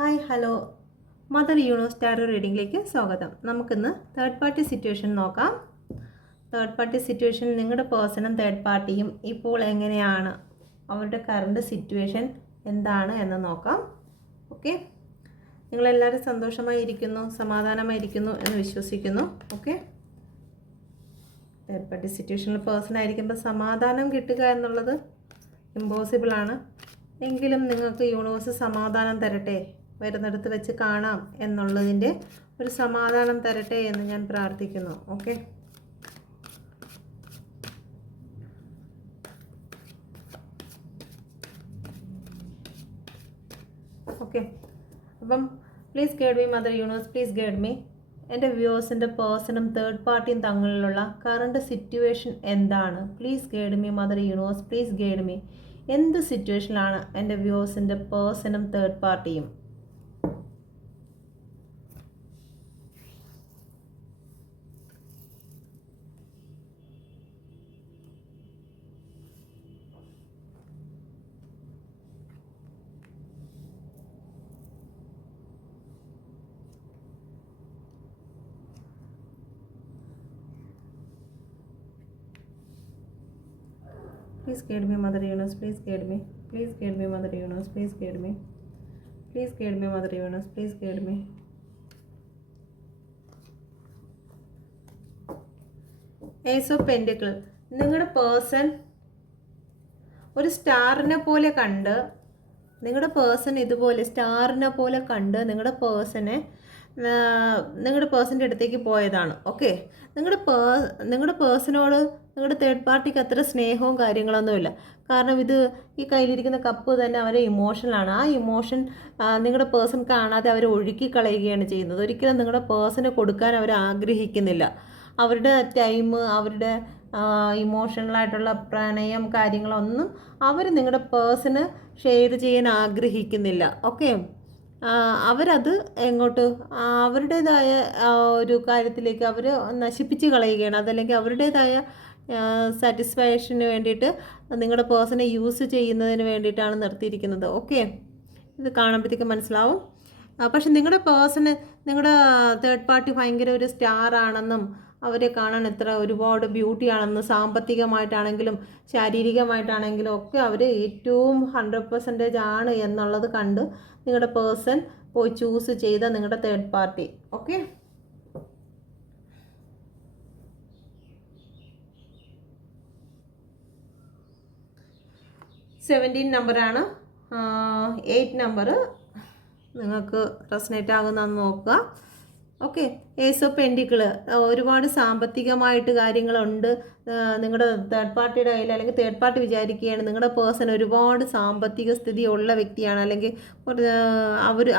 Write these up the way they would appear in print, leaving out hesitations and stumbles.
Hi hello mother universe tarot റീഡിങ്ങിലേക്ക് സ്വാഗതം. നമുക്കിന്ന് തേർഡ് പാർട്ടി സിറ്റുവേഷൻ നോക്കാം. തേർഡ് പാർട്ടി സിറ്റുവേഷൻ നിങ്ങളുടെ പേഴ്സണും തേർഡ് പാർട്ടിയും ഇപ്പോൾ എങ്ങനെയാണ്, അവരുടെ കറണ്ട് സിറ്റുവേഷൻ എന്താണ് എന്ന് നോക്കാം. ഓക്കെ, നിങ്ങളെല്ലാവരും സന്തോഷമായിരിക്കുന്നു, സമാധാനമായിരിക്കുന്നു എന്ന് വിശ്വസിക്കുന്നു. ഓക്കെ, തേർഡ് പാർട്ടി സിറ്റുവേഷനിൽ പേഴ്സൺ ആയിരിക്കുമ്പോൾ സമാധാനം കിട്ടുക എന്നുള്ളത് ഇമ്പോസിബിളാണ്. എങ്കിലും നിങ്ങൾക്ക് യൂണിവേഴ്സ് സമാധാനം തരട്ടെ, വരുന്നിടത്ത് വെച്ച് കാണാം എന്നുള്ളതിൻ്റെ ഒരു സമാധാനം തരട്ടെ എന്ന് ഞാൻ പ്രാർത്ഥിക്കുന്നു. Okay, okay. അപ്പം please guide me mother universe, please guide me. എൻ്റെ വ്യൂവേഴ്സിൻ്റെ പേഴ്സണും തേർഡ് പാർട്ടിയും തമ്മിലുള്ള കറണ്ട് സിറ്റുവേഷൻ എന്താണ്? Please guide me mother universe, please guide me. എന്ത് സിറ്റുവേഷനിലാണ് എൻ്റെ വ്യൂവേഴ്സിൻ്റെ പേഴ്സണും തേർഡ് പാർട്ടിയും? Please guide me mother universe, please guide me. Please guide me mother universe, please guide me. Please guide me mother universe, please guide me. Ace of Pentacle. നിങ്ങളുടെ person ഒരു സ്റ്റാറിനെ പോലെ കണ്ട്, നിങ്ങളുടെ പേഴ്സൺ ഇതുപോലെ സ്റ്റാറിനെ പോലെ കണ്ട് നിങ്ങളുടെ പേഴ്സൻ്റെ അടുത്തേക്ക് പോയതാണ്. ഓക്കെ, നിങ്ങളുടെ പേഴ്സണോട് നിങ്ങളുടെ തേർഡ് പാർട്ടിക്ക് അത്ര സ്നേഹവും കാര്യങ്ങളൊന്നുമില്ല. കാരണം ഈ കയ്യിലിരിക്കുന്ന കപ്പ് തന്നെ അവരെ ഇമോഷനാണ്. ആ ഇമോഷൻ നിങ്ങളുടെ പേഴ്സൺ കാണാതെ അവരെ ഒഴുക്കി കളയുകയാണ് ചെയ്യുന്നത്. ഒരിക്കലും നിങ്ങളുടെ പേഴ്സണ് കൊടുക്കാൻ അവർ ആഗ്രഹിക്കുന്നില്ല. അവരുടെ ടൈം, അവരുടെ ഇമോഷണലായിട്ടുള്ള പ്രണയം കാര്യങ്ങളൊന്നും അവർ നിങ്ങളുടെ പേഴ്സണ് ഷെയർ ചെയ്യാൻ ആഗ്രഹിക്കുന്നില്ല. ഓക്കെ, അവരത് എങ്ങോട്ട് അവരുടേതായ ഒരു കാര്യത്തിലേക്ക് അവർ നശിപ്പിച്ച് കളയുകയാണ്. അതല്ലെങ്കിൽ അവരുടേതായ സാറ്റിസ്ഫാക്ഷന് വേണ്ടിയിട്ട് നിങ്ങളുടെ പേഴ്സണെ യൂസ് ചെയ്യുന്നതിന് വേണ്ടിയിട്ടാണ് നിർത്തിയിരിക്കുന്നത്. ഓക്കെ, ഇത് കാണുമ്പോഴത്തേക്ക് മനസ്സിലാവും. പക്ഷെ നിങ്ങളുടെ പേഴ്സണ്, നിങ്ങളുടെ തേർഡ് പാർട്ടി ഭയങ്കര ഒരു സ്റ്റാർ ആണെന്നും അവരെ കാണാൻ ഒരുപാട് ബ്യൂട്ടിയാണെന്നും സാമ്പത്തികമായിട്ടാണെങ്കിലും ശാരീരികമായിട്ടാണെങ്കിലും ഒക്കെ അവർ ഏറ്റവും 100% ആണ് എന്നുള്ളത് കണ്ട് നിങ്ങളുടെ പേഴ്സൺ പോയി ചൂസ് ചെയ്ത നിങ്ങളുടെ തേർഡ് പാർട്ടി. ഓക്കെ, 17 നമ്പറാണ്. 8 നമ്പർ നിങ്ങൾക്ക് റെസനേറ്റ് ആകുന്നതെന്ന് നോക്കുക. Okay, ace of pentacles. ഒരുപാട് സാമ്പത്തികമായിട്ട് കാര്യങ്ങളുണ്ട് നിങ്ങളുടെ തേർഡ് പാർട്ടിയുടെ കയ്യിൽ. അല്ലെങ്കിൽ തേർഡ് പാർട്ടി വിചാരിക്കുകയാണ് നിങ്ങളുടെ പേഴ്സൺ ഒരുപാട് സാമ്പത്തിക സ്ഥിതി ഉള്ള വ്യക്തിയാണ്, അല്ലെങ്കിൽ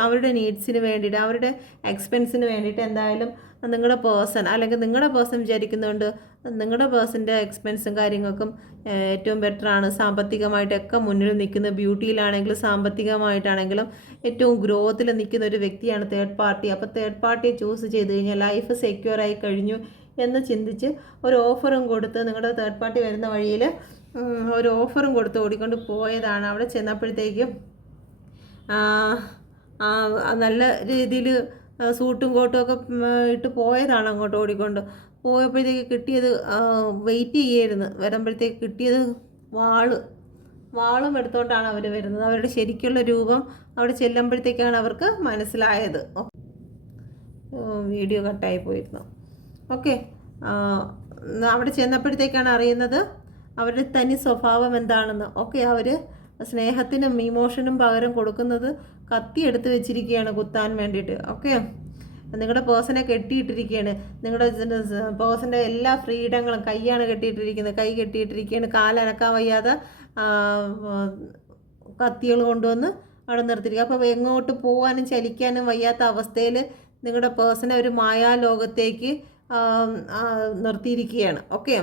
അവരുടെ നീഡ്സിന് വേണ്ടിയിട്ട്, അവരുടെ എക്സ്പെൻസിന് വേണ്ടിയിട്ട് എന്തായാലും നിങ്ങളുടെ പേഴ്സൺ വിചാരിക്കുന്നുണ്ട് നിങ്ങളുടെ പേഴ്സൻ്റെ എക്സ്പെൻസും കാര്യങ്ങൾക്കും ഏറ്റവും ബെറ്ററാണ്. സാമ്പത്തികമായിട്ടൊക്കെ മുന്നിൽ നിൽക്കുന്ന, ബ്യൂട്ടിയിലാണെങ്കിലും സാമ്പത്തികമായിട്ടാണെങ്കിലും ഏറ്റവും ഗ്രോത്തിൽ നിൽക്കുന്ന ഒരു വ്യക്തിയാണ് തേർഡ് പാർട്ടി. അപ്പോൾ തേർഡ് പാർട്ടിയെ ചൂസ് ചെയ്ത് കഴിഞ്ഞാൽ ലൈഫ് സെക്യൂറായി കഴിഞ്ഞു എന്ന് ചിന്തിച്ച് ഒരു ഓഫറും കൊടുത്ത് നിങ്ങളുടെ തേർഡ് പാർട്ടി വരുന്ന വഴിയിൽ ഒരു ഓഫറും കൊടുത്ത് ഓടിക്കൊണ്ട് പോയതാണ്. അവിടെ ചെന്നപ്പോഴത്തേക്കും നല്ല രീതിയിൽ സൂട്ടും കോട്ടും ഒക്കെ ഇട്ട് പോയതാണ്. അങ്ങോട്ട് ഓടിക്കൊണ്ട് പോയപ്പോഴത്തേക്ക് കിട്ടിയത് വെയിറ്റ് ചെയ്യായിരുന്നു. വരുമ്പോഴത്തേക്ക് കിട്ടിയത് വാളും എടുത്തോണ്ടാണ് അവർ വരുന്നത്. അവരുടെ ശരിക്കുള്ള രൂപം അവിടെ ചെല്ലുമ്പോഴത്തേക്കാണ് അവർക്ക് മനസ്സിലായത്. വീഡിയോ കട്ടായി പോയിരുന്നു. ഓക്കെ, അവിടെ ചെന്നപ്പോഴത്തേക്കാണ് അറിയുന്നത് അവരുടെ തനി സ്വഭാവം എന്താണെന്ന്. ഓക്കെ, അവർ സ്നേഹത്തിനും ഇമോഷനും പകരം കൊടുക്കുന്നത് കത്തി എടുത്ത് വെച്ചിരിക്കുകയാണ് കുത്താൻ വേണ്ടിയിട്ട്. ഓക്കെ, നിങ്ങളുടെ പേഴ്സണെ കെട്ടിയിട്ടിരിക്കുകയാണ്. നിങ്ങളുടെ പേഴ്സൻ്റെ എല്ലാ ഫ്രീഡങ്ങളും, കൈയാണ് കെട്ടിയിട്ടിരിക്കുന്നത്, കൈ കെട്ടിയിട്ടിരിക്കുകയാണ്. കാലനക്കാൻ വയ്യാതെ കത്തികൾ കൊണ്ടുവന്ന് അവിടെ നിർത്തിയിരിക്കുക. അപ്പോൾ എങ്ങോട്ട് പോകാനും ചലിക്കാനും വയ്യാത്ത അവസ്ഥയിൽ നിങ്ങളുടെ പേഴ്സണെ ഒരു മായാലോകത്തേക്ക് നിർത്തിയിരിക്കുകയാണ്. ഓക്കെ,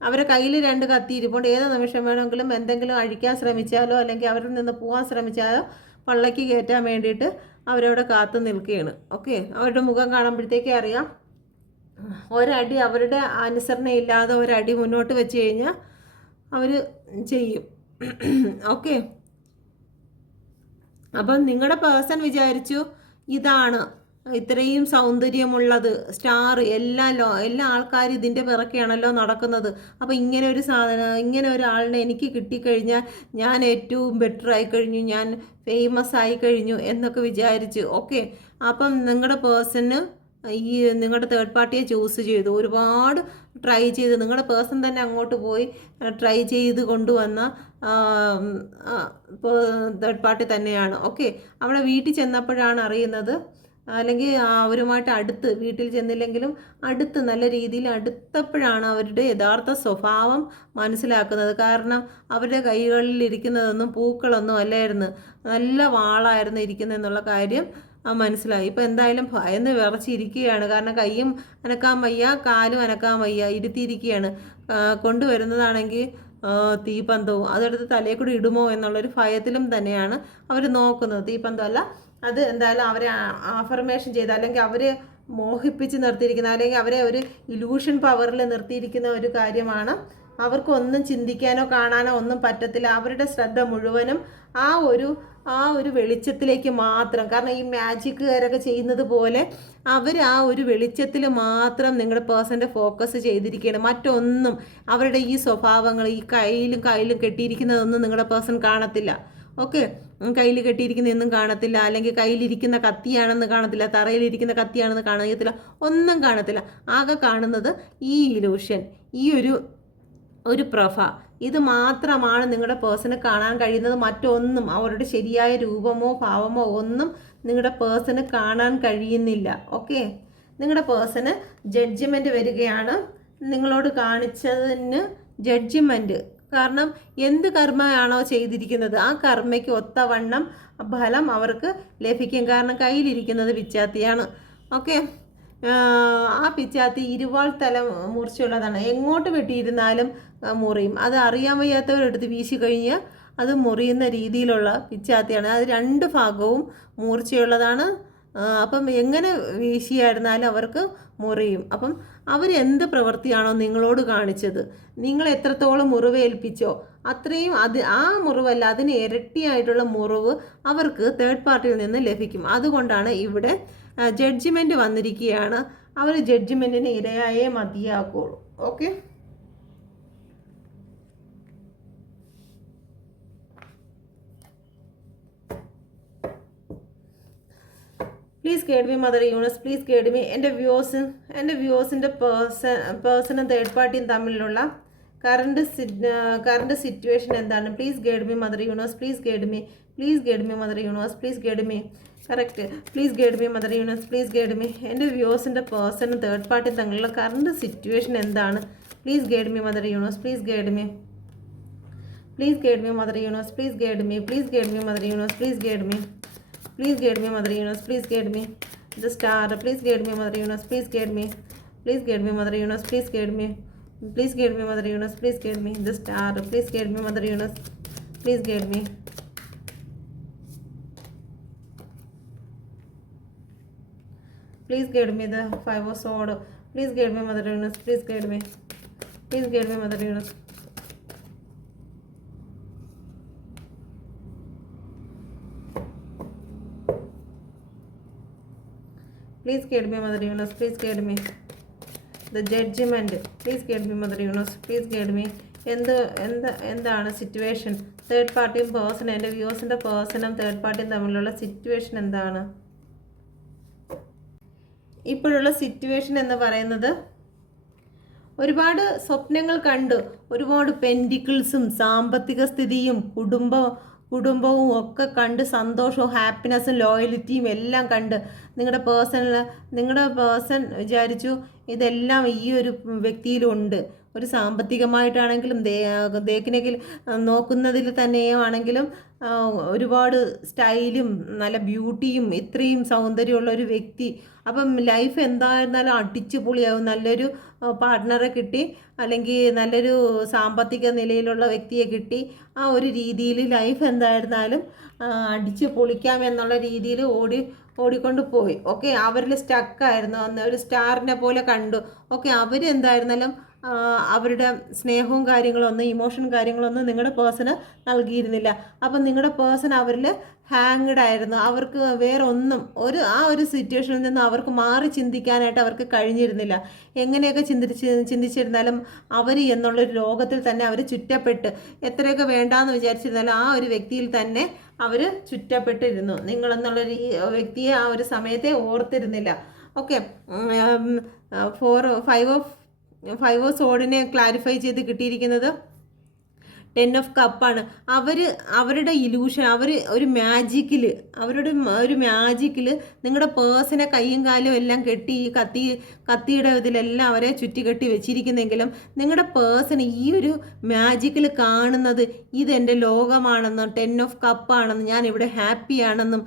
അവരെ കയ്യിൽ 2 കത്തി ഇരിപ്പുണ്ട്. ഏത് നിമിഷം വേണമെങ്കിലും എന്തെങ്കിലും അഴിക്കാൻ ശ്രമിച്ചാലോ അല്ലെങ്കിൽ അവരിൽ നിന്ന് പോകാൻ ശ്രമിച്ചാലോ പള്ളയ്ക്ക് കയറ്റാൻ വേണ്ടിയിട്ട് അവരവിടെ കാത്തു നിൽക്കുകയാണ്. ഓക്കെ, അവരുടെ മുഖം കാണുമ്പോഴത്തേക്കേ അറിയാം ഒരടി, അവരുടെ അനുസരണയില്ലാതെ ഒരടി മുന്നോട്ട് വെച്ച് കഴിഞ്ഞാൽ അവർ ചെയ്യും. ഓക്കെ, അപ്പം നിങ്ങളുടെ പേഴ്സൺ വിചാരിച്ചു ഇതാണ് ഇത്രയും സൗന്ദര്യമുള്ളത് സ്റ്റാർ എല്ലാ ആൾക്കാരും ഇതിൻ്റെ പിറക്കെയാണല്ലോ നടക്കുന്നത്. അപ്പോൾ ഇങ്ങനെ ഒരു സാധനം, ഇങ്ങനെ ഒരാളിനെ എനിക്ക് കിട്ടിക്കഴിഞ്ഞാൽ ഞാൻ ഏറ്റവും ബെറ്റർ ആയി കഴിഞ്ഞു, ഞാൻ ഫേമസ് ആയി കഴിഞ്ഞു എന്നൊക്കെ വിചാരിച്ചു. ഓക്കെ, അപ്പം നിങ്ങളുടെ പേഴ്സണ് ഈ നിങ്ങളുടെ തേർഡ് പാർട്ടിയെ ചൂസ് ചെയ്തു, ഒരുപാട് ട്രൈ ചെയ്ത് നിങ്ങളുടെ പേഴ്സൺ തന്നെ അങ്ങോട്ട് പോയി ട്രൈ ചെയ്ത് കൊണ്ടുവന്ന തേർഡ് പാർട്ടി തന്നെയാണ്. ഓക്കെ, അവിടെ വീട്ടിൽ ചെന്നപ്പോഴാണ് അറിയുന്നത്, അല്ലെങ്കിൽ അവരുമായിട്ട് അടുത്ത്, വീട്ടിൽ ചെന്നില്ലെങ്കിലും അടുത്ത് നല്ല രീതിയിൽ അടുത്തപ്പോഴാണ് അവരുടെ യഥാർത്ഥ സ്വഭാവം മനസ്സിലാക്കുന്നത്. കാരണം അവരുടെ കൈകളിൽ ഇരിക്കുന്നതൊന്നും പൂക്കളൊന്നും അല്ലായിരുന്നു, നല്ല വാളായിരുന്നു ഇരിക്കുന്നതെന്നുള്ള കാര്യം മനസ്സിലായി. ഇപ്പോൾ എന്തായാലും ഭയന്ന് വിറച്ചിരിക്കുകയാണ്. കാരണം കൈയും അനക്കാൻ വയ്യ, കാലും അനക്കാൻ വയ്യ, ഇരുത്തിയിരിക്കുകയാണ്. കൊണ്ടുവരുന്നതാണെങ്കിൽ തീപ്പന്തവും അതെടുത്ത് തലയിൽ കൂടി ഇടുമോ എന്നുള്ളൊരു ഭയത്തിലും തന്നെയാണ് അവർ നോക്കുന്നത്. തീപ്പന്തമല്ല, അത് എന്തായാലും അവരെ ആഫർമേഷൻ ചെയ്ത്, അല്ലെങ്കിൽ അവരെ മോഹിപ്പിച്ച് നിർത്തിയിരിക്കുന്ന, അല്ലെങ്കിൽ അവരെ ഒരു ഇലൂഷൻ പവറിൽ നിർത്തിയിരിക്കുന്ന ഒരു കാര്യമാണ്. അവർക്കൊന്നും ചിന്തിക്കാനോ കാണാനോ ഒന്നും പറ്റത്തില്ല. അവരുടെ ശ്രദ്ധ മുഴുവനും ആ ഒരു വെളിച്ചത്തിലേക്ക് മാത്രം. കാരണം ഈ മാജിക്കുകാരൊക്കെ ചെയ്യുന്നത് പോലെ അവർ ആ ഒരു വെളിച്ചത്തിൽ മാത്രം നിങ്ങളുടെ പേഴ്സൻ്റെ ഫോക്കസ് ചെയ്തിരിക്കുകയാണ്. മറ്റൊന്നും അവരുടെ ഈ സ്വഭാവങ്ങൾ, ഈ കയ്യിലും കെട്ടിയിരിക്കുന്നതൊന്നും നിങ്ങളുടെ പേഴ്സൺ കാണത്തില്ല. ഓക്കെ, കയ്യിൽ കെട്ടിയിരിക്കുന്നതൊന്നും കാണത്തില്ല, അല്ലെങ്കിൽ കയ്യിലിരിക്കുന്ന കത്തിയാണെന്ന് കാണത്തില്ല, തറയിലിരിക്കുന്ന കത്തിയാണെന്ന് കാണത്തില്ല, ഒന്നും കാണത്തില്ല. ആകെ കാണുന്നത് ഈ ഇലൂഷൻ, ഈ ഒരു പ്രഭ, ഇത് മാത്രമാണ് നിങ്ങളുടെ പേഴ്സണ് കാണാൻ കഴിയുന്നത്. മറ്റൊന്നും അവരുടെ ശരിയായ രൂപമോ ഭാവമോ ഒന്നും നിങ്ങളുടെ പേഴ്സണ് കാണാൻ കഴിയുന്നില്ല. ഓക്കെ, നിങ്ങളുടെ പേഴ്സണ് ജഡ്ജ്മെൻറ്റ് വരികയാണ്. നിങ്ങളോട് കാണിച്ചതിന് ജഡ്ജ്മെൻറ്റ്. കാരണം എന്ത് കർമ്മയാണോ ചെയ്തിരിക്കുന്നത് ആ കർമ്മയ്ക്ക് ഒത്തവണ്ണം ഫലം അവർക്ക് ലഭിക്കും. കാരണം കയ്യിലിരിക്കുന്നത് പിച്ചാത്തിയാണ്. ഓക്കെ, ആ പിച്ചാത്തി ഇരുവാൾ തല മൂർച്ചയുള്ളതാണ്. എങ്ങോട്ട് വെട്ടിയിരുന്നാലും മുറിയും. അത് അറിയാൻ വയ്യാത്തവരെടുത്ത് വീശി കഴിഞ്ഞാൽ അത് മുറിയുന്ന രീതിയിലുള്ള പിച്ചാത്തിയാണ്. അത് രണ്ട് ഭാഗവും മൂർച്ചയുള്ളതാണ്. അപ്പം എങ്ങനെ വീശിയായിരുന്നാലും അവർക്ക് മുറിയും. അപ്പം അവരെന്ത് പ്രവൃത്തിയാണോ നിങ്ങളോട് കാണിച്ചത്, നിങ്ങൾ എത്രത്തോളം മുറിവേൽപ്പിച്ചോ അത്രയും ആ മുറിവല്ല, അതിന് ഇരട്ടിയായിട്ടുള്ള മുറിവ് അവർക്ക് തേർഡ് പാർട്ടിയിൽ നിന്ന് ലഭിക്കും. അതുകൊണ്ടാണ് ഇവിടെ ജഡ്ജിമെൻറ്റ് വന്നിരിക്കുകയാണ്. അവർ ജഡ്ജിമെൻറ്റിന് ഇരയായേ മതിയാക്കുള്ളൂ. Okay, please guide me mother universe, please guide me. എൻ്റെ വ്യൂസിൻ്റെ പേഴ്സണും തേർഡ് പാർട്ടിയും തമ്മിലുള്ള കറണ്ട് സിറ്റുവേഷൻ എന്താണ്? Please guide me mother universe, please guide me, please guide me mother universe, please guide me. Correct, please guide me mother universe, please guide me. എൻ്റെ വ്യൂസിൻ്റെ പേഴ്സണും third പാർട്ടിയും തമ്മിലുള്ള കറണ്ട് സിറ്റുവേഷൻ എന്താണ്? Please guide me mother universe, please guide me, please guide me mother universe, please guide me, please guide me mother universe, please guide me. Please guide me, Mother Universe. Please guide me. The star. Please guide me, Mother Universe. Please guide me. Please guide me, Mother Universe. Please guide me. Please guide me, Mother Universe. Please guide me. The star. Please guide me, Mother Universe. Please guide me. Please guide me. The Five of Swords. Please guide me, Mother Universe. Please guide me. Please guide me, Mother Universe. Please guide me, Mother Universe. Please guide me. The judgment. Please guide me, Mother Universe. Please guide me. എന്താണ് situation? Third പാർട്ടിയും പേഴ്സണും, എൻ്റെ വ്യൂസിൻ്റെ പേഴ്സണും third പാർട്ടിയും തമ്മിലുള്ള situation എന്താണ്? ഇപ്പോഴുള്ള situation എന്ന് പറയുന്നത് ഒരുപാട് സ്വപ്നങ്ങൾ കണ്ടു, ഒരുപാട് പെൻഡിക്കിൾസും സാമ്പത്തിക സ്ഥിതിയും കുടുംബവും ഒക്കെ കണ്ട്, സന്തോഷവും ഹാപ്പിനെസ്സും ലോയലിറ്റിയും എല്ലാം കണ്ട് നിങ്ങളുടെ പേഴ്സൺ വിചാരിച്ചു ഇതെല്ലാം ഈ ഒരു വ്യക്തിയിലുണ്ട്. ഒരു സാമ്പത്തികമായിട്ടാണെങ്കിലും ദേക്കിനെങ്കിൽ നോക്കുന്നതിൽ തന്നെയാണെങ്കിലും ഒരുപാട് സ്റ്റൈലും നല്ല ബ്യൂട്ടിയും ഇത്രയും സൗന്ദര്യമുള്ള ഒരു വ്യക്തി. അപ്പം ലൈഫ് എന്തായിരുന്നാലും അടിച്ചു പൊളിയാവും. നല്ലൊരു പാർട്ട്ണറെ കിട്ടി, അല്ലെങ്കിൽ നല്ലൊരു സാമ്പത്തിക നിലയിലുള്ള വ്യക്തിയെ കിട്ടി. ആ ഒരു രീതിയിൽ ലൈഫ് എന്തായിരുന്നാലും അടിച്ചു പൊളിക്കാം എന്നുള്ള രീതിയിൽ ഓടിക്കൊണ്ട് പോയി. ഓക്കെ, അവരിൽ സ്റ്റക്കായിരുന്നു. അന്ന് ഒരു സ്റ്റാറിനെ പോലെ കണ്ടു. ഓക്കെ, അവരെന്തായിരുന്നാലും അവരുടെ സ്നേഹവും കാര്യങ്ങളൊന്നും ഇമോഷൻ കാര്യങ്ങളൊന്നും നിങ്ങളുടെ പേഴ്സണ് നൽകിയിരുന്നില്ല. അപ്പം നിങ്ങളുടെ പേഴ്സൺ അവരിൽ ഹാങ്ഡ് ആയിരുന്നു. അവർക്ക് വേറെ ഒന്നും ഒരു സിറ്റുവേഷനിൽ നിന്ന് അവർക്ക് മാറി ചിന്തിക്കാനായിട്ട് അവർക്ക് കഴിഞ്ഞിരുന്നില്ല. എങ്ങനെയൊക്കെ ചിന്തിച്ചിരുന്നാലും അവർ എന്നുള്ളൊരു ലോകത്തിൽ തന്നെ അവർ ചുറ്റപ്പെട്ട് എത്രയൊക്കെ വേണ്ടാന്ന് വിചാരിച്ചിരുന്നാലും ആ ഒരു വ്യക്തിയിൽ തന്നെ അവർ ചുറ്റപ്പെട്ടിരുന്നു. നിങ്ങളെന്നുള്ളൊരു വ്യക്തിയെ ആ ഒരു സമയത്തെ ഓർത്തിരുന്നില്ല. ഓക്കെ, 5 ഓഫ് സോഡിനെ ക്ലാരിഫൈ ചെയ്ത് കിട്ടിയിരിക്കുന്നത് 10 ഓഫ് കപ്പാണ്. അവരുടെ ഇലൂഷൻ, ഒരു മാജിക്കിൽ നിങ്ങളുടെ പേഴ്സിനെ കൈയും കാലും എല്ലാം കെട്ടി ഈ കത്തിയുടെ ഇതിലെല്ലാം അവരെ ചുറ്റിക്കെട്ടി വെച്ചിരിക്കുന്നെങ്കിലും നിങ്ങളുടെ പേഴ്സൺ ഈ ഒരു മാജിക്കിൽ കാണുന്നത് ഇതെൻ്റെ ലോകമാണെന്നും 10 ഓഫ് കപ്പാണെന്നും ഞാൻ ഇവിടെ ഹാപ്പിയാണെന്നും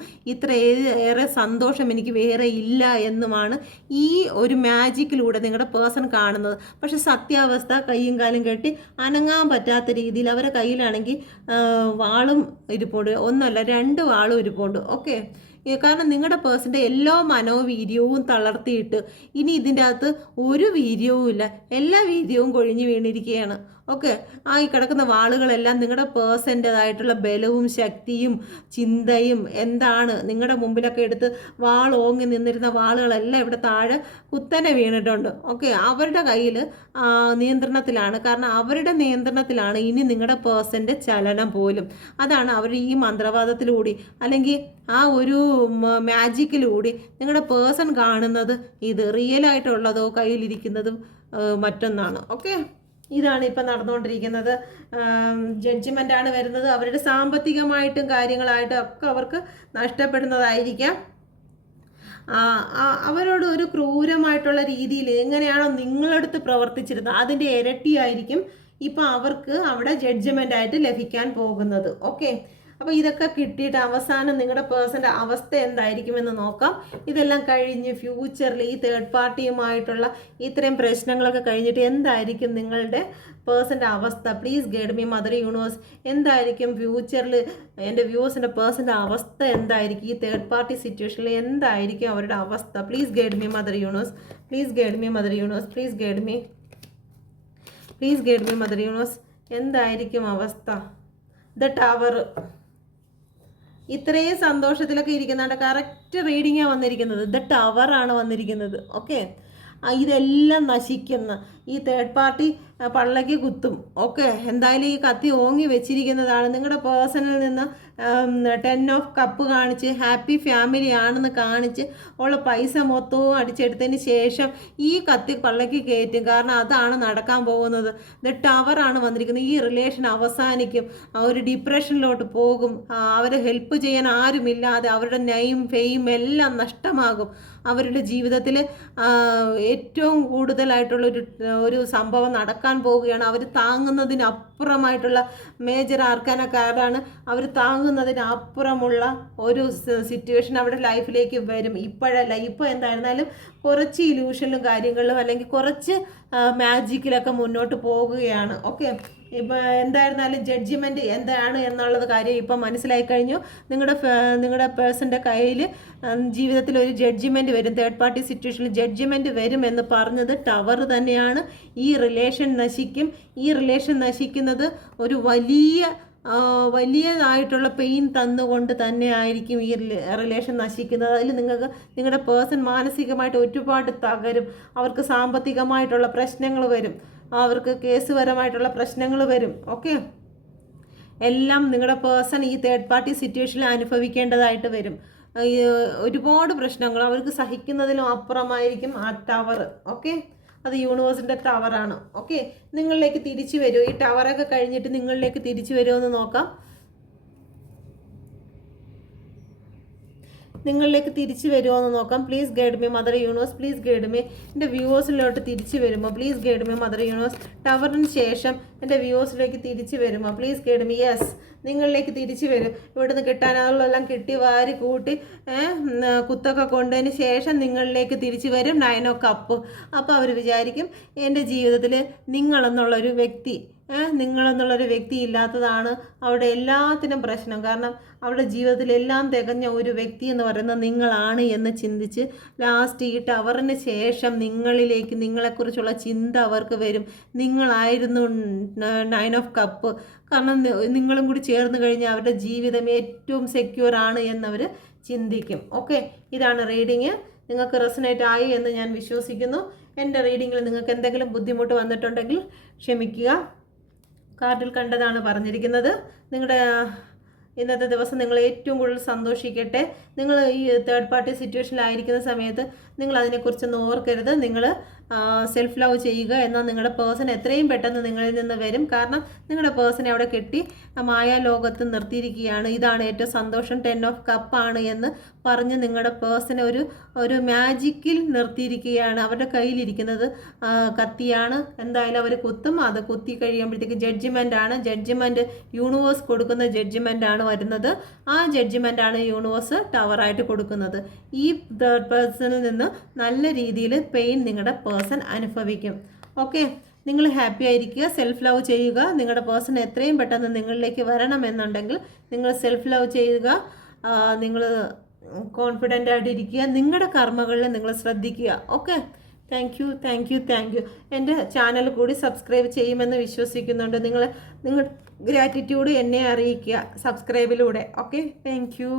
ഏറെ സന്തോഷം എനിക്ക് വേറെ ഇല്ല എന്നുമാണ് ഈ ഒരു മാജിക്കിലൂടെ നിങ്ങളുടെ പേഴ്സൺ കാണുന്നത്. പക്ഷെ സത്യാവസ്ഥ കൈയും കാലും കെട്ടി അനങ്ങാൻ പറ്റാത്ത രീതിയിൽ അവരുടെ കയ്യിലാണെങ്കിൽ വാളും ഇരിപ്പുണ്ട്. ഒന്നല്ല 2 വാളും ഇരിപ്പുണ്ട്. ഓക്കെ, കാരണം നിങ്ങളുടെ പേഴ്സൻ്റെ എല്ലാ മനോവീര്യവും തളർത്തിയിട്ട് ഇനി ഇതിൻ്റെ അകത്ത് ഒരു വീര്യവും ഇല്ല, എല്ലാ വീര്യവും കൊഴിഞ്ഞു വീണിരിക്കുകയാണ്. ഓക്കെ, ഈ കിടക്കുന്ന വാളുകളെല്ലാം നിങ്ങളുടെ പേഴ്സൻ്റെതായിട്ടുള്ള ബലവും ശക്തിയും ചിന്തയും എന്താണ് നിങ്ങളുടെ മുമ്പിലൊക്കെ എടുത്ത് ഓങ്ങി നിന്നിരുന്ന വാളുകളെല്ലാം ഇവിടെ താഴെ കുത്തനെ വീണിട്ടുണ്ട്. ഓക്കെ, അവരുടെ കയ്യിൽ നിയന്ത്രണത്തിലാണ്. കാരണം അവരുടെ നിയന്ത്രണത്തിലാണ് ഇനി നിങ്ങളുടെ പേഴ്സൻ്റെ ചലനം പോലും. അതാണ് അവർ ഈ മന്ത്രവാദത്തിലൂടെ അല്ലെങ്കിൽ ആ ഒരു മാജിക്കിലൂടെ നിങ്ങളുടെ പേഴ്സൺ കാണുന്നത് ഇത് റിയലായിട്ടുള്ളതോ കയ്യിലിരിക്കുന്നതും മറ്റൊന്നാണ്. ഓക്കെ, ഇതാണ് ഇപ്പം നടന്നുകൊണ്ടിരിക്കുന്നത്. ജഡ്ജ്മെൻ്റാണ് വരുന്നത്. അവരുടെ സാമ്പത്തികമായിട്ടും കാര്യങ്ങളായിട്ടും ഒക്കെ അവർക്ക് നഷ്ടപ്പെടുന്നതായിരിക്കാം. അവരോട് ഒരു ക്രൂരമായിട്ടുള്ള രീതിയിൽ എങ്ങനെയാണോ നിങ്ങളടുത്ത് പ്രവർത്തിച്ചിരുന്നത് അതിൻ്റെ ഇരട്ടിയായിരിക്കും ഇപ്പം അവർക്ക് അവിടെ ജഡ്ജ്മെൻ്റായിട്ട് ലഭിക്കാൻ പോകുന്നത്. ഓക്കെ, അപ്പോൾ ഇതൊക്കെ കിട്ടിയിട്ട് അവസാനം നിങ്ങളുടെ പേഴ്സൻ്റെ അവസ്ഥ എന്തായിരിക്കുമെന്ന് നോക്കാം. ഇതെല്ലാം കഴിഞ്ഞ് ഫ്യൂച്ചറിൽ ഈ തേർഡ് പാർട്ടിയുമായിട്ടുള്ള ഇത്രയും പ്രശ്നങ്ങളൊക്കെ കഴിഞ്ഞിട്ട് എന്തായിരിക്കും നിങ്ങളുടെ പേഴ്സൻ്റെ അവസ്ഥ? Please guide me mother universe. എന്തായിരിക്കും ഫ്യൂച്ചറിൽ എൻ്റെ വ്യൂവേഴ്സിൻ്റെ പേഴ്സൻ്റെ അവസ്ഥ എന്തായിരിക്കും? ഈ തേർഡ് പാർട്ടി സിറ്റുവേഷനിൽ എന്തായിരിക്കും അവരുടെ അവസ്ഥ? Please guide me mother universe. Please guide me mother universe. Please guide me mother universe. എന്തായിരിക്കും അവസ്ഥ? The tower. ഇത്രയും സന്തോഷത്തിലൊക്കെ ഇരിക്കുന്നുണ്ട്. കറക്റ്റ് റീഡിങ്ങാണ് വന്നിരിക്കുന്നത്. ദ ടവറാണ് വന്നിരിക്കുന്നത്. ഓക്കെ, ഇതെല്ലാം നശിക്കുന്ന ഈ തേർഡ് പാർട്ടി പള്ളക്ക് കുത്തും. ഓക്കെ, എന്തായാലും ഈ കത്തി ഓങ്ങി വെച്ചിരിക്കുന്നതാണ്. നിങ്ങളുടെ പേഴ്സണിൽ നിന്ന് 10 ഓഫ് കപ്പ് കാണിച്ച് ഹാപ്പി ഫാമിലി ആണെന്ന് കാണിച്ച് ഉള്ള പൈസ മൊത്തവും അടിച്ചെടുത്തതിന് ശേഷം ഈ കത്തി പള്ളക്ക് കയറ്റും. കാരണം അതാണ് നടക്കാൻ പോകുന്നത്. ദ ടവറാണ് വന്നിരിക്കുന്നത്. ഈ റിലേഷൻ അവസാനിക്കും. ഒരു ഡിപ്രഷനിലോട്ട് പോകും. അവരെ ഹെൽപ്പ് ചെയ്യാൻ ആരുമില്ലാതെ അവരുടെ നെയിം ഫെയിം എല്ലാം നഷ്ടമാകും. അവരുടെ ജീവിതത്തിൽ ഏറ്റവും കൂടുതലായിട്ടുള്ള ഒരു സംഭവം നടക്കാൻ പോവുകയാണ്. അവർ താങ്ങുന്നതിനപ്പുറമായിട്ടുള്ള മേജർ ആർക്കാന കാർഡാണ്. അവർ താങ്ങുന്നതിനപ്പുറമുള്ള ഒരു സിറ്റുവേഷൻ അവരുടെ ലൈഫിലേക്ക് വരും. ഇപ്പോഴല്ല, ഇപ്പോൾ എന്തായിരുന്നാലും കുറച്ച് ഇലൂഷനിലും കാര്യങ്ങളിലും അല്ലെങ്കിൽ കുറച്ച് മാജിക്കിലൊക്കെ മുന്നോട്ട് പോകുകയാണ്. ഓക്കെ, ഇപ്പം എന്തായിരുന്നാലും ജഡ്ജിമെൻറ്റ് എന്താണ് എന്നുള്ളത് കാര്യം ഇപ്പം മനസ്സിലായി കഴിഞ്ഞു. നിങ്ങളുടെ പേഴ്സൻ്റെ കയ്യിൽ ജീവിതത്തിൽ ഒരു ജഡ്ജിമെൻറ്റ് വരും. തേർഡ് പാർട്ടി സിറ്റുവേഷനിൽ ജഡ്ജിമെൻറ്റ് വരും എന്ന് പറഞ്ഞത് ടവർ തന്നെയാണ്. ഈ റിലേഷൻ നശിക്കും. ഈ റിലേഷൻ നശിക്കുന്നത് ഒരു വലിയതായിട്ടുള്ള പെയിൻ തന്നുകൊണ്ട് തന്നെ ആയിരിക്കും ഈ റിലേഷൻ നശിക്കുന്നത്. അതിൽ നിങ്ങളുടെ പേഴ്സൺ മാനസികമായിട്ട് ഒരുപാട് തകരും. അവർക്ക് സാമ്പത്തികമായിട്ടുള്ള പ്രശ്നങ്ങൾ വരും. അവർക്ക് കേസുപരമായിട്ടുള്ള പ്രശ്നങ്ങൾ വരും. ഓക്കെ, എല്ലാം നിങ്ങളുടെ പേഴ്സൺ ഈ തേർഡ് പാർട്ടി സിറ്റുവേഷനിൽ അനുഭവിക്കേണ്ടതായിട്ട് വരും. ഒരുപാട് പ്രശ്നങ്ങൾ അവർക്ക് സഹിക്കുന്നതിലും അപ്പുറമായിരിക്കും ആ ടവർ. ഓക്കെ, അത് യൂണിവേഴ്സിൻ്റെ ടവറാണ്. ഓക്കെ, നിങ്ങളിലേക്ക് തിരിച്ചു വരുമോ? ഈ ടവറൊക്കെ കഴിഞ്ഞിട്ട് നിങ്ങളിലേക്ക് തിരിച്ചു വരുമോ എന്ന് നോക്കാം. നിങ്ങളിലേക്ക് തിരിച്ചു വരുമോ എന്ന് നോക്കാം. Please guide me mother universe. Please guide me. എൻ്റെ വ്യൂവേഴ്സിലോട്ട് തിരിച്ചു വരുമോ? Please guide me mother universe. ടവറിന് ശേഷം എൻ്റെ വ്യൂവേഴ്സിലേക്ക് തിരിച്ചു വരുമോ? Please guide me. യെസ്, നിങ്ങളിലേക്ക് തിരിച്ചു വരും. ഇവിടുന്ന് കിട്ടാനുള്ളതെല്ലാം കിട്ടി വാരി കൂട്ടി കുത്തൊക്കെ കൊണ്ടതിന് ശേഷം നിങ്ങളിലേക്ക് തിരിച്ചു വരും. 9 ഓഫ് കപ്പ്. അപ്പോൾ അവർ വിചാരിക്കും എൻ്റെ ജീവിതത്തിൽ നിങ്ങളെന്നുള്ളൊരു വ്യക്തി നിങ്ങളെന്നുള്ളൊരു വ്യക്തി ഇല്ലാത്തതാണ് അവിടെ എല്ലാത്തിനും പ്രശ്നം. കാരണം അവരുടെ ജീവിതത്തിൽ എല്ലാം തികഞ്ഞ ഒരു വ്യക്തി എന്ന് പറയുന്നത് നിങ്ങളാണ് എന്ന് ചിന്തിച്ച് ലാസ്റ്റ് ഈ ടവറിന് ശേഷം നിങ്ങളിലേക്ക് നിങ്ങളെക്കുറിച്ചുള്ള ചിന്ത അവർക്ക് വരും. നിങ്ങളായിരുന്നു 9 ഓഫ് കപ്പ്. കാരണം നിങ്ങളും കൂടി ചേർന്ന് കഴിഞ്ഞാൽ അവരുടെ ജീവിതം ഏറ്റവും സെക്യൂർ ആണ് എന്നവർ ചിന്തിക്കും. ഓക്കെ, ഇതാണ് റീഡിങ്. നിങ്ങൾക്ക് റെസനേറ്റ് ആയി എന്ന് ഞാൻ വിശ്വസിക്കുന്നു. എൻ്റെ റീഡിങ്ങിൽ നിങ്ങൾക്ക് എന്തെങ്കിലും ബുദ്ധിമുട്ട് വന്നിട്ടുണ്ടെങ്കിൽ ക്ഷമിക്കുക. കാർഡിൽ കണ്ടതാണ് പറഞ്ഞിരിക്കുന്നത്. നിങ്ങളുടെ ഇന്നത്തെ ദിവസം നിങ്ങൾ ഏറ്റവും കൂടുതൽ സന്തോഷിക്കട്ടെ. നിങ്ങൾ ഈ തേർഡ് പാർട്ടി സിറ്റുവേഷനിലായിരിക്കുന്ന സമയത്ത് നിങ്ങൾ അതിനെക്കുറിച്ചൊന്നും ഓർക്കരുത്. നിങ്ങൾ സെൽഫ് ലവ് ചെയ്യുക. എന്നാൽ നിങ്ങളുടെ പേഴ്സൺ എത്രയും പെട്ടെന്ന് നിങ്ങളിൽ നിന്ന് വരും. കാരണം നിങ്ങളുടെ പേഴ്സണെ അവിടെ കെട്ടി മായാലോകത്ത് നിർത്തിയിരിക്കുകയാണ്. ഇതാണ് ഏറ്റവും സന്തോഷം. 10 ഓഫ് കപ്പാണ് എന്ന് പറഞ്ഞ് നിങ്ങളുടെ പേഴ്സണെ ഒരു മാജിക്കിൽ നിർത്തിയിരിക്കുകയാണ്. അവരുടെ കയ്യിലിരിക്കുന്നത് കത്തിയാണ്. എന്തായാലും അവർ കുത്തും. അത് കുത്തി കഴിയുമ്പോഴത്തേക്ക് ജഡ്ജിമെൻ്റ് ആണ്. ജഡ്ജിമെൻറ്റ് യൂണിവേഴ്സ് കൊടുക്കുന്ന ജഡ്ജിമെൻ്റ് ആണ് വരുന്നത്. ആ ജഡ്ജിമെൻ്റ് ആണ് യൂണിവേഴ്സ് ടവറായിട്ട് കൊടുക്കുന്നത്. ഈ തേർഡ് പേഴ്സണിൽ നിന്ന് നല്ല രീതിയിൽ പെയിൻ നിങ്ങളുടെ പേഴ്സൺ അനുഭവിക്കും. ഓക്കെ, നിങ്ങൾ ഹാപ്പി ആയിരിക്കുക, സെൽഫ് ലവ് ചെയ്യുക. നിങ്ങളുടെ പേഴ്സൺ എത്രയും പെട്ടെന്ന് നിങ്ങളിലേക്ക് വരണമെന്നുണ്ടെങ്കിൽ നിങ്ങൾ സെൽഫ് ലവ് ചെയ്യുക. നിങ്ങൾ കോൺഫിഡൻ്റ് ആയിട്ടിരിക്കുക. നിങ്ങളുടെ കർമ്മകളിൽ നിങ്ങൾ ശ്രദ്ധിക്കുക. Okay, thank you. എൻ്റെ ചാനൽ കൂടി സബ്സ്ക്രൈബ് ചെയ്യുമെന്ന് വിശ്വസിക്കുന്നുണ്ട്. നിങ്ങളുടെ ഗ്രാറ്റിറ്റ്യൂഡ് എന്നെ അറിയിക്കുക സബ്സ്ക്രൈബിലൂടെ. Okay, thank you.